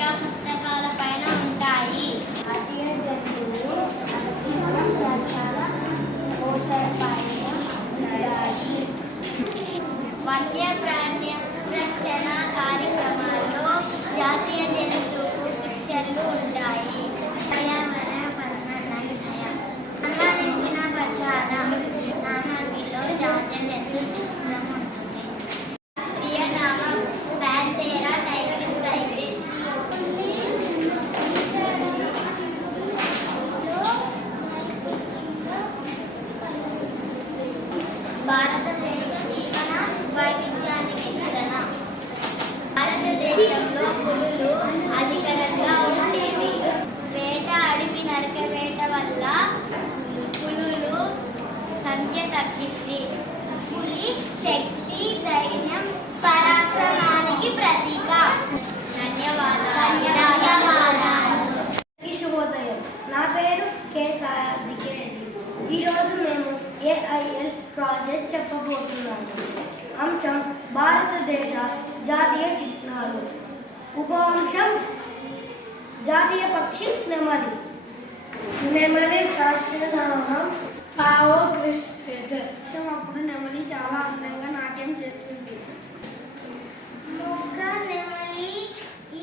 విద్యా పుస్తకాల పైన ఉంటాయి. జాతీయ జంతువులు పోస్టర్ పైన ఉంటాయి. వన్యప్రాణ్య రక్షణ కార్యక్రమాల్లో జాతీయ జంతు పిక్చర్లు ఉంటాయి. పర్యావరణ సంబంధించిన ప్రచారం నామగిలో జాతీయ జంతు చిత్రం ఉంటుంది. Vietnam panthera tigris tigris. భారతదేశ జీవన వైవిధ్యానికి వివరణ. భారతదేశంలో పులులు అధికంగా ఉండేవి. వేట, అడవి నరక వేట వల్ల పులులు సంఖ్య తగ్గింది. పులి శక్తి, ధైర్యం, పరాక్రమానికి ప్రతీక. ధన్యవాదాలు. శుభోదయం. నా పేరు కె సాయార్థికి రెడ్డి. ఈరోజు మేము ఏఐఎల్ ప్రాజెక్ట్ చెప్పబోతున్నాము. అంశం భారతదేశ జాతీయ చిహ్నాలు. ఉపవంశం జాతీయ పక్షి నెమలి. నెమలి శాస్త్రనామం పావో క్రిస్టస్. అప్పుడు నెమలి చాలా అందంగా నాట్యం చేస్తుంది. మొగ్గ నెమలి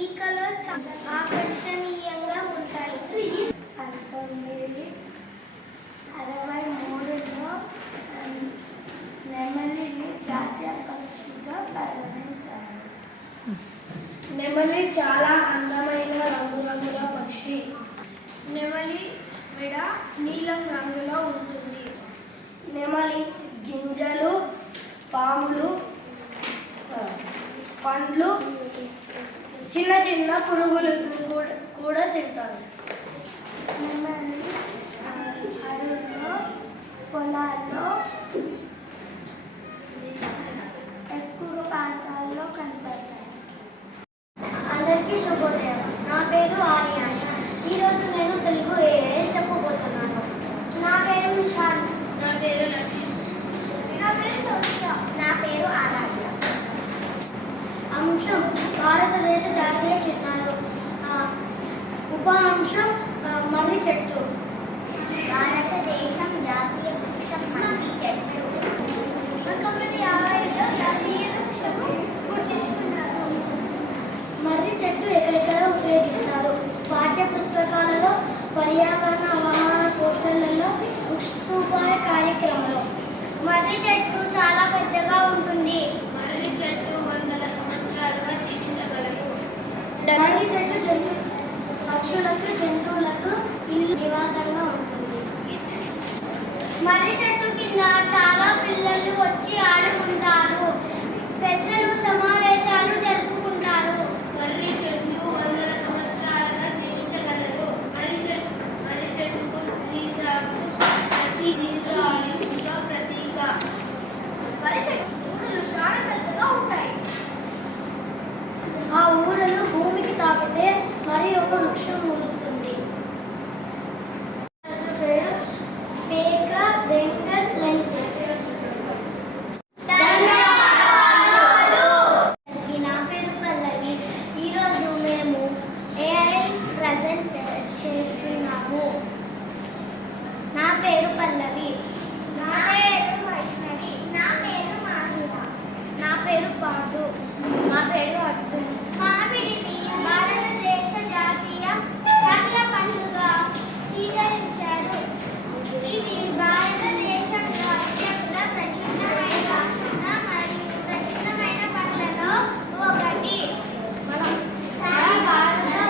ఈకలు ఆకర్షణీయంగా ఉంటాయి. 1963లో నెమలిని జాతీయ పక్షిగా పరిగణించారు. నెమలి చాలా అందమైన రంగురంగుల పక్షి. నెమలి మెడ నీలం రంగులో ఉంటుంది. నెమలి గింజలు, పాములు, పండ్లు, చిన్న చిన్న పురుగులను కూడా తింటారు. నెమలి అడవుల్లో, పొలాల్లో, ఎక్కువ ప్రాంతాల్లో కనపడతాయి. అందరికీ శుభోదయం. నా పేరు ఆర్యాన్. ఈరోజు నేను తెలుగు ఏఐఎల్ చెప్పబోతున్నాను. నా పేరు నిషాన్. నా పేరు లక్ష్మి. నా పేరు సౌఖ్య. నా పేరు ఆరాధ్య. అంశం భారతదేశ జాతీయ చిహ్నాలు. ఉప అంశం మర్రి చెట్టు. భారతదేశం జాతీయ వృక్షం మర్రి చెట్టు. 1950లో జాతీయ వృక్షము గుర్తించుకున్నారు. మర్రి చెట్టు ఎక్కడెక్కడ ఉపయోగిస్తారు. పాఠ్య పుస్తకాలలో, పర్యావరణ అవగాహన పోస్టర్లలో, వృక్షోపాయ కార్యక్రమంలో. మర్రి చెట్టు చాలా పెద్దగా ఉంటుంది. మర్రి చెట్టు 100 సంవత్సరాలుగా జీవించగలదు. మర్రి చెట్టు పక్షులకు, జంతువులకు ఇల్లు నివాసంగా ఉంటుంది. మర్రి చెట్టు కింద చాలా పిల్లలు వచ్చి ఆడుకుంటారు. పెద్దలు సమావేశాలు జరుపుకుంటారు. మర్రి చెట్టు 100 సంవత్సరాలుగా జీవించగలదు. మర్రి చెట్టుకు ప్రతి దీర్ఘాయువుగా ప్రతీక. మర్రి చెట్టు ఊడలు చాలా పెద్దగా ఉంటాయి. ఆ ఊడలు భూమికి తాకితే మరి ఒక వృక్షం మూలుస్తుంది. పేరు బేకర్ వెంకస్ లెన్స్. నా పేరు పల్లవి. ఈరోజు మేము ఏఐఎల్ ప్రజెంట్ చేస్తున్నాము. నా పేరు పల్లవి. నా పేరు వైష్ణవి. నా పేరు మాహిర. నా పేరు పాటు. నా పేరు అర్జున్. మామిడిని భారతదేశ జాతీయ పండుగ స్వీకరించారు. ఇది భారతదేశంలో అత్యంత ప్రసిద్ధమైన మరియు ప్రసిద్ధమైన పండ్లలో ఒకటి.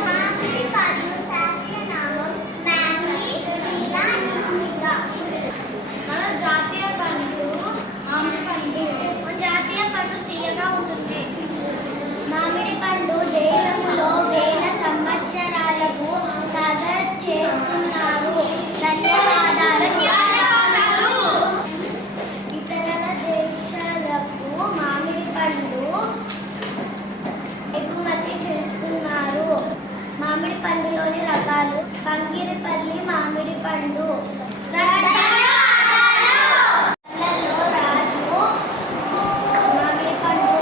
మామిడి పండు శాస్త్రీయ నామం మ్యాంగోరికా ఇండికా. మన జాతీయ పండు మామిడి పండు. జాతీయ పండు తీయగా ఉంటుంది. మామిడి పండు దేశంలో వేల సంవత్సరాలకు సాగు చేస్తున్నారు. ధన్యవాదాలు. ఇతర దేశాలకు మామిడి పండు ఎగుమతి చేస్తున్నారు. మామిడి పండులోని రకాలు కంగిరిపల్లి మామిడి పండు. మామిడి పండు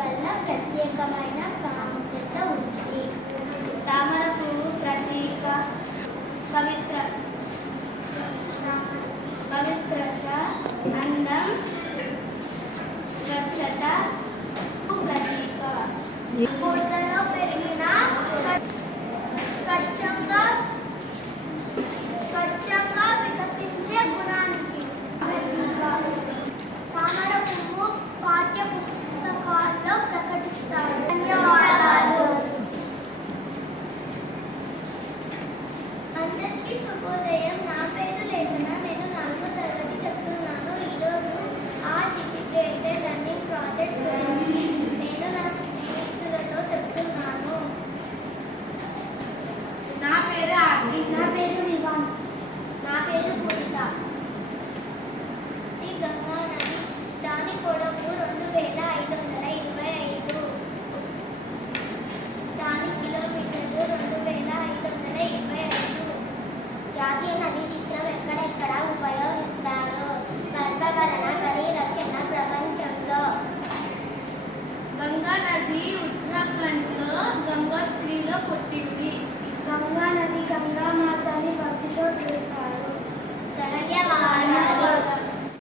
వల్ల ప్రత్యేకమైన ప్రాముఖ్యత ఉంది. తామర పువ్వు ప్రతీక పవిత్రత, అందం, స్వచ్ఛత ప్రతీక. పూతలో పెరిగిన స్వచ్ఛంగా వికసించే గుణానికి ప్రతీక. తామర పువ్వు పాఠ్య పుస్తకాల్లో ప్రకటిస్తారు. ధన్యవాదాలు. అందరికీ శుభోదయం. నా పేరు లేఖన. నేను 4వ తరగతి చెప్తున్నాను. ఈరోజు ఆర్ట్ ఇంటిగ్రేటెడ్ లెర్నింగ్ ప్రాజెక్ట్ గురించి నేను నా స్నేహితులతో చెప్తున్నాను. నా పేరు ఆర్తి. నా పేరు వివాన్. నా పేరు పూజిత. ఈ గంగా నది, దాని పొడవు 2525. దాని కిలోమీటర్లు 2525. జాతీయ నదీ చిత్రం ఎక్కడెక్కడ ఉపయోగిస్తారు? పర్యావరణ పరిరక్షణ ప్రపంచంలో. గంగా నది ఉత్తరాఖండ్లో గంగోత్రిలో పుట్టింది. గంగా నది గంగా మాతని భక్తితో పిలుస్తారు. ధన్యవాదాలు.